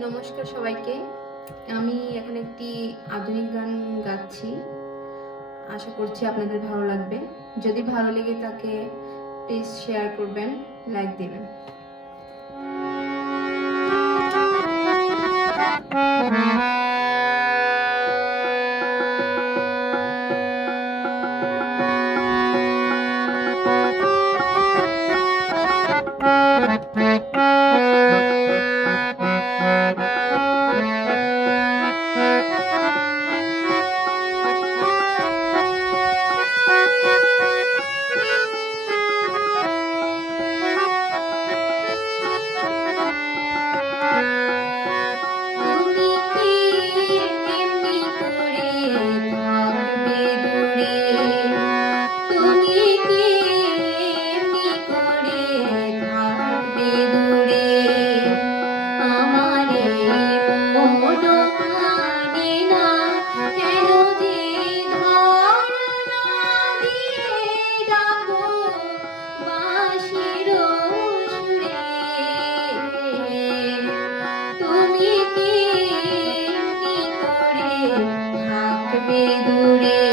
নমস্কার সবাইকে। আমি এখন একটি আধুনিক গান গাচ্ছি। আশা করছি আপনাদের ভালো লাগবে। যদি ভালো লেগে থাকে প্লিজ শেয়ার করবেন লাইক দেবেন। Thank. Amen.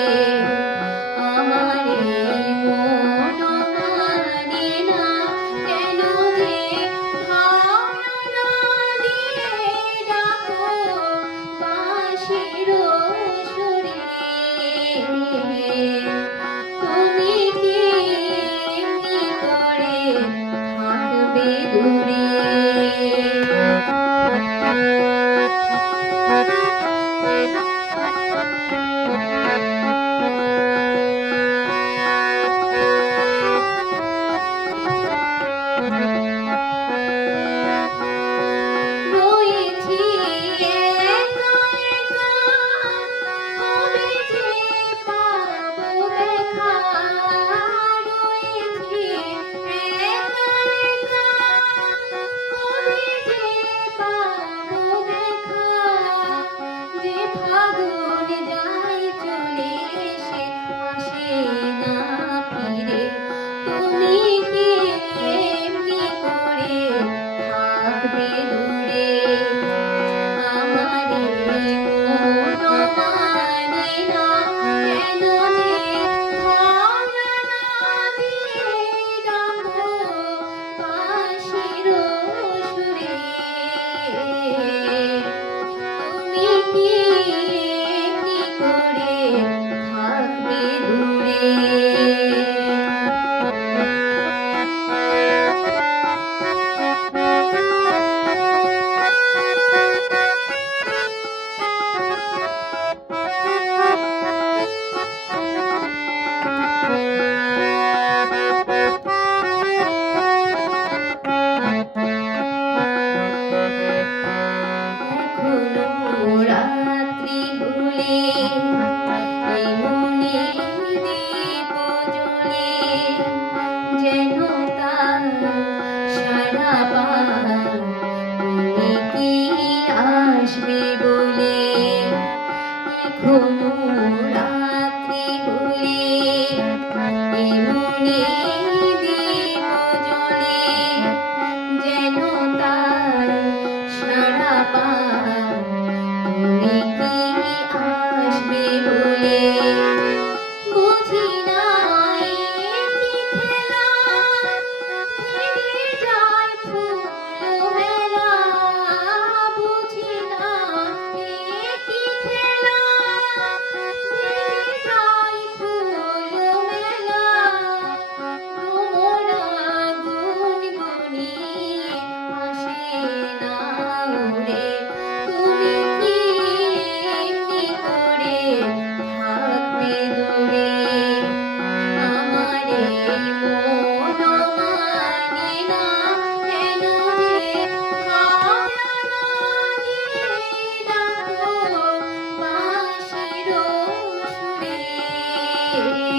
রুনু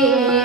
oh